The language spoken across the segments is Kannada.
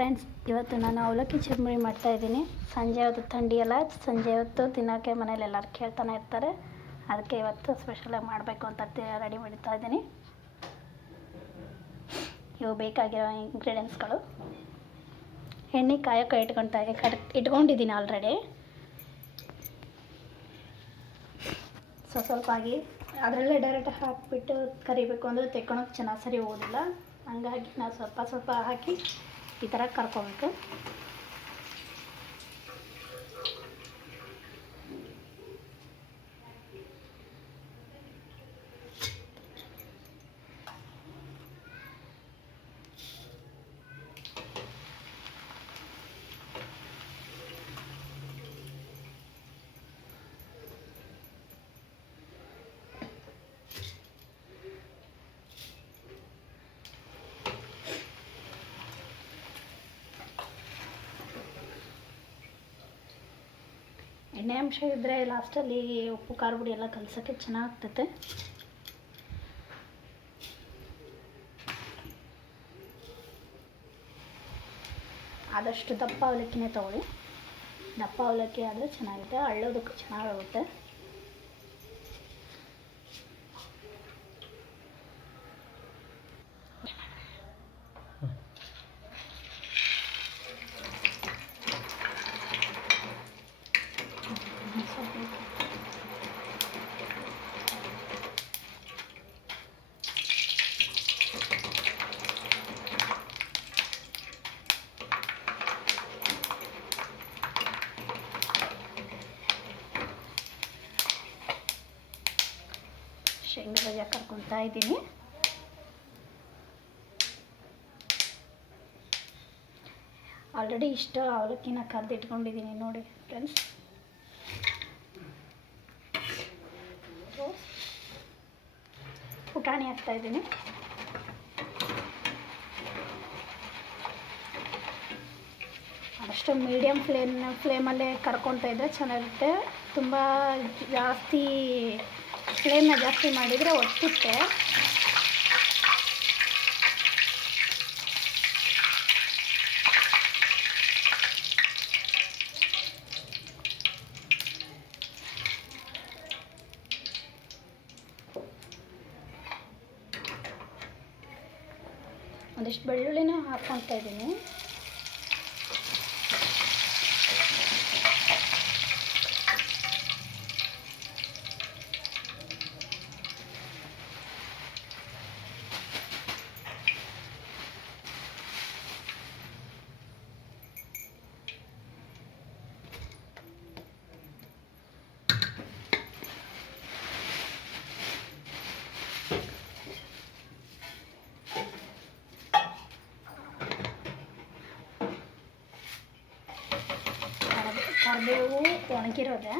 ಫ್ರೆಂಡ್ಸ್, ಇವತ್ತು ನಾನು ಅವಲಕ್ಕಿ ಚುರ್ಮುರಿ ಮಾಡ್ತಾಯಿದ್ದೀನಿ. ಸಂಜೆ ಹೊತ್ತು ಥಂಡಿ ಅಲ್ಲ, ಸಂಜೆ ಹೊತ್ತು ತಿನ್ನೋಕ್ಕೆ ಮನೇಲಿ ಎಲ್ಲರೂ ಕೇಳ್ತಾನೆ ಇರ್ತಾರೆ. ಅದಕ್ಕೆ ಇವತ್ತು ಸ್ಪೆಷಲಾಗಿ ಮಾಡಬೇಕು ಅಂತ ರೆಡಿ ಮಾಡ್ತಾ ಇದ್ದೀನಿ. ಇವು ಬೇಕಾಗಿರೋ ಇಂಗ್ರೀಡಿಯೆಂಟ್ಸ್ಗಳು: ಎಣ್ಣೆ ಕಾಯೋಕೆ ಇಟ್ಕೊಂಡಿದ್ದೀನಿ ಆಲ್ರೆಡಿ. ಸ್ವಲ್ಪ ಆಗಿ ಅದರಲ್ಲೇ ಡೈರೆಕ್ಟ್ ಹಾಕಿಬಿಟ್ಟು ಕರಿಬೇಕು ಅಂದರೆ ತೆಕ್ಕೊಳಕ್ಕೆ ಚೆನ್ನಾಗಿ ಸರಿ ಹೋಗೋದಿಲ್ಲ. ಹಂಗಾಗಿ ನಾವು ಸ್ವಲ್ಪ ಹಾಕಿ ಈ ಥರ ಕರ್ಕೋಬೇಕು. ಎಣ್ಣೆ ಅಂಶ ಇದ್ದರೆ ಲಾಸ್ಟಲ್ಲಿ ಉಪ್ಪು ಖಾರ ಪುಡಿ ಎಲ್ಲ ಕಲಸೋಕ್ಕೆ ಚೆನ್ನಾಗ್ತೈತೆ. ಆದಷ್ಟು ದಪ್ಪ ಅವಲಕ್ಕಿನೇ ತೊಗೊಳ್ಳಿ. ದಪ್ಪ ಅವಲಕ್ಕಿ ಆದರೆ ಚೆನ್ನಾಗಿದೆ, ಅಳ್ಳೋದಕ್ಕೂ ಚೆನ್ನಾಗಾಗುತ್ತೆ. ಶೇಂಗಾ ಬೀಜ ಕರ್ಕೊತಾ ಇದ್ದೀನಿ. ಆಲ್ರೆಡಿ ಇಷ್ಟು ಅವಲಕ್ಕಿನ ಕರೆದಿಟ್ಕೊಂಡಿದ್ದೀನಿ ನೋಡಿ ಫ್ರೆಂಡ್ಸ್. ಪುಟಾಣಿ ಹಾಕ್ತಾಯಿದ್ದೀನಿ. ಆದಷ್ಟು ಮೀಡಿಯಮ್ ಫ್ಲೇಮಲ್ಲೇ ಕರ್ಕೊತಾ ಇದ್ದರೆ ಚೆನ್ನಾಗಿರುತ್ತೆ. ತುಂಬ ಜಾಸ್ತಿ ಫ್ಲೇಮ್ನ ಜಾಸ್ತಿ ಮಾಡಿದರೆ ಒತ್ತುತ್ತೆ. ಒಂದಿಷ್ಟು ಬೆಳ್ಳುಳ್ಳಿನ ಹಾಕ್ಕೊತಾ ಇದ್ದೀನಿ. ಕರಿಬೇವು ಒಣಗಿರೋದೆ.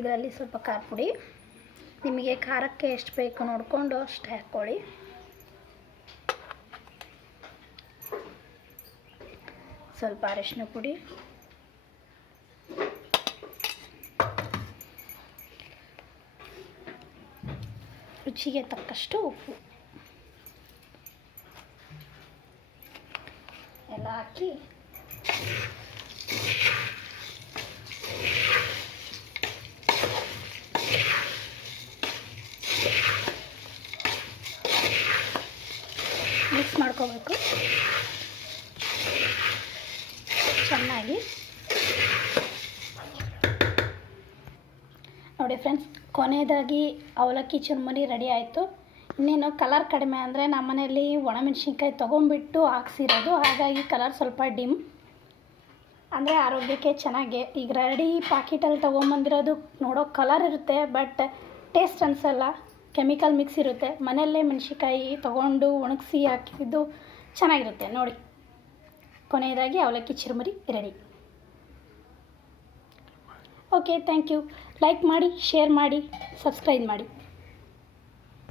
ಇದರಲ್ಲಿ ಸ್ವಲ್ಪ ಖಾರ ಪುಡಿ, ನಿಮಗೆ ಖಾರಕ್ಕೆ ಎಷ್ಟು ಬೇಕು ನೋಡಿಕೊಂಡು ಅಷ್ಟು ಹಾಕ್ಕೊಳ್ಳಿ. ಸ್ವಲ್ಪ ಅರಿಶಿನ ಪುಡಿ, ರುಚಿಗೆ ತಕ್ಕಷ್ಟು ಉಪ್ಪು ಎಲ್ಲ ಹಾಕಿ ಮಿಕ್ಸ್ ಮಾಡ್ಕೋಬೇಕು ಚೆನ್ನಾಗಿ. ನೋಡಿ ಫ್ರೆಂಡ್ಸ್, ಕೊನೆಯದಾಗಿ ಅವಲಕ್ಕಿ ಚುರುಮುರಿ ರೆಡಿ ಆಯಿತು. ಇನ್ನೇನು ಕಲರ್ ಕಡಿಮೆ ಅಂದರೆ ನಮ್ಮ ಮನೆಯಲ್ಲಿ ಒಣಮೆಣ್ಸಿನ್ಕಾಯಿ ತೊಗೊಂಬಿಟ್ಟು ಹಾಕ್ಸಿರೋದು, ಹಾಗಾಗಿ ಕಲರ್ ಸ್ವಲ್ಪ ಡಿಮ್ ಅಂದರೆ ಆರೋಗ್ಯಕ್ಕೆ ಚೆನ್ನಾಗಿ. ಈಗ ರೆಡಿ ಪ್ಯಾಕೆಟಲ್ಲಿ ತೊಗೊಂಬಂದಿರೋದು ನೋಡೋ ಕಲರ್ ಇರುತ್ತೆ, ಬಟ್ ಟೇಸ್ಟ್ ಅನಿಸಲ್ಲ, ಕೆಮಿಕಲ್ ಮಿಕ್ಸ್ ಇರುತ್ತೆ. ಮನೆಯಲ್ಲೇ ಮೆಣಸಿನ್ಕಾಯಿ ತೊಗೊಂಡು ಒಣಗಿಸಿ ಹಾಕಿದ್ದು ಚೆನ್ನಾಗಿರುತ್ತೆ ನೋಡಿ. ಕೊನೆಯದಾಗಿ ಅವಲಕ್ಕಿ churumuri ready. Okay, thank you. Like ಮಾಡಿ, ಶೇರ್ ಮಾಡಿ, ಸಬ್ಸ್ಕ್ರೈಬ್ ಮಾಡಿ.